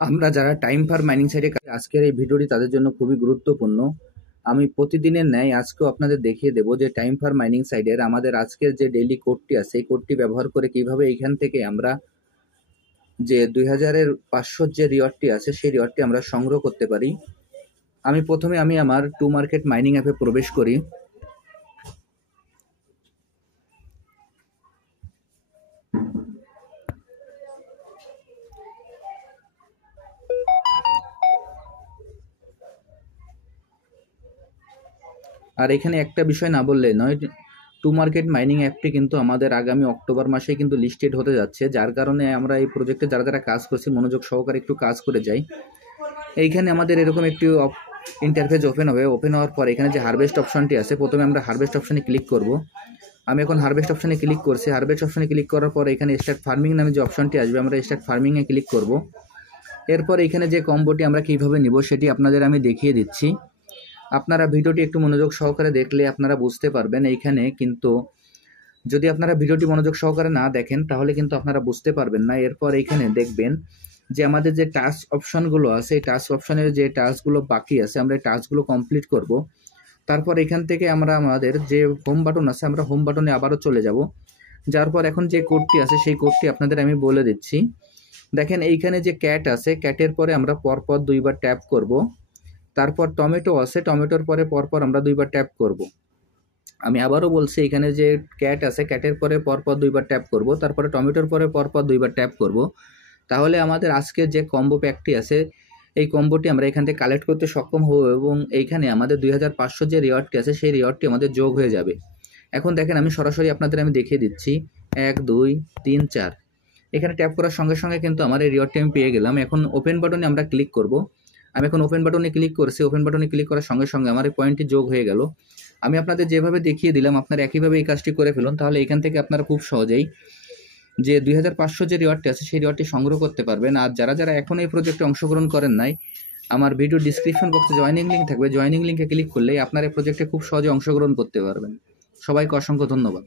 আমরা যারা time fur mining সাইটে আজকের এই ভিডিওটি তাদের জন্য খুবই গুরুত্বপূর্ণ। আমি প্রতিদিনের ন্যায় আজকেও আপনাদের দেখিয়ে দেবো যে টাইম ফার মাইনিং সাইটের আমাদের আজকের যে ডেইলি কোডটি আছে এই কোডটি ব্যবহার করে কিভাবে এইখান থেকে আমরা যে 2500 যে রিওয়ার্ডটি আছে সেই রিওয়ার্ডটি আমরা সংগ্রহ করতে পারি। প্রথমে আমি আমার টু মার্কেট মাইনিং অ্যাপে প্রবেশ করি। আর এখানে একটা বিষয় না বললে নয়, টু মার্কেট মাইনিং অ্যাপটি কিন্তু আমাদের আগামী অক্টোবর মাসে কিন্তু লিস্টেড হতে যাচ্ছে, যার কারণে আমরা এই প্রজেক্টে যারা যারা কাজ করছি মনোযোগ সহকারে একটু কাজ করে যাই। এইখানে আমাদের এরকম একটি ইন্টারফেস ওপেন হবে। ওপেন হওয়ার পর এখানে যে হারভেস্ট অপশনটি আছে, প্রথমে আমরা হারভেস্ট অপশনে ক্লিক করব। আমি এখন হারভেস্ট অপশনে ক্লিক করছি। হারভেস্ট অপশনে ক্লিক করার পর এখানে স্টার্ট ফার্মিং নামে যে অপশনটি আসবে, আমরা স্টার্ট ফার্মিংয়ে ক্লিক করব। এরপর এখানে যে কম্বোটি আমরা কীভাবে নিব সেটি আপনাদের আমি দেখিয়ে দিচ্ছি। আপনারা ভিডিওটি একটু মনোযোগ সহকারে দেখলে আপনারা বুঝতে পারবেন। এইখানে কিন্তু যদি আপনারা ভিডিওটি মনোযোগ সহকারে না দেখেন তাহলে কিন্তু আপনারা বুঝতে পারবেন না। এরপর এইখানে দেখবেন যে আমাদের যে টাস্ক অপশনগুলো আছে, এই টাস্ক অপশনের যে টাস্কগুলো বাকি আছে আমরা এই টাস্কগুলো কমপ্লিট করব। তারপর এখান থেকে আমরা আমাদের যে হোম বাটন আছে আমরা হোম বাটনে আবারও চলে যাব। যার পর এখন যে কোডটি আছে সেই কোডটি আপনাদের আমি বলে দিচ্ছি। দেখেন এইখানে যে ক্যাট আছে, ক্যাটের পরে আমরা পরপর দুইবার ট্যাপ করব। তারপর টমেটো আছে, টমেটোর পরে পরপর আমরা দুইবার ট্যাপ করব। আমি আবারও বলছি, এখানে যে ক্যাট আছে ক্যাটের পরে পরপর দুইবার ট্যাপ করব, তারপরে টমেটোর পরে পরপর দুইবার ট্যাপ করব। তাহলে আমাদের আজকে যে কম্বো প্যাকটি আছে এই কম্বোটি আমরা এখান থেকে কালেক্ট করতে সক্ষম হব এবং এইখানে আমাদের 2500 যে রিওয়ার্ডটি আছে সেই রিওয়ার্ডটি আমাদের যোগ হয়ে যাবে। এখন দেখেন আমি সরাসরি আপনাদের আমি দেখিয়ে দিচ্ছি। 1 2 3 4 এখানে ট্যাপ করার সঙ্গে সঙ্গে কিন্তু আমার এই রিওয়ার্ডটি আমি পেয়ে গেলাম। এখন ওপেন বাটনে আমরা ক্লিক করব। আমি এখন ওপেন বাটনে ক্লিক করছি। ওপেন বাটনে ক্লিক করার সঙ্গে সঙ্গে আমার এই পয়েন্টটি যোগ হয়ে গেল। আমি আপনাদের যেভাবে দেখিয়ে দিলাম আপনারা একইভাবে এই কাজটি করে ফেলুন। তাহলে এখান থেকে আপনারা খুব সহজেই যে 2500 যে রিওয়ার্ডটি আছে সেই রিওয়ার্ডটি সংগ্রহ করতে পারবেন। আর যারা যারা এখন এই প্রজেক্টে অংশগ্রহণ করেন নাই, আমার ভিডিও ডিসক্রিপশন বক্সে জয়েনিং লিঙ্ক থাকবে, জয়েনিং লিঙ্কে ক্লিক করলেই আপনারা এই প্রজেক্টে খুব সহজে অংশগ্রহণ করতে পারবেন। সবাইকে অসংখ্য ধন্যবাদ।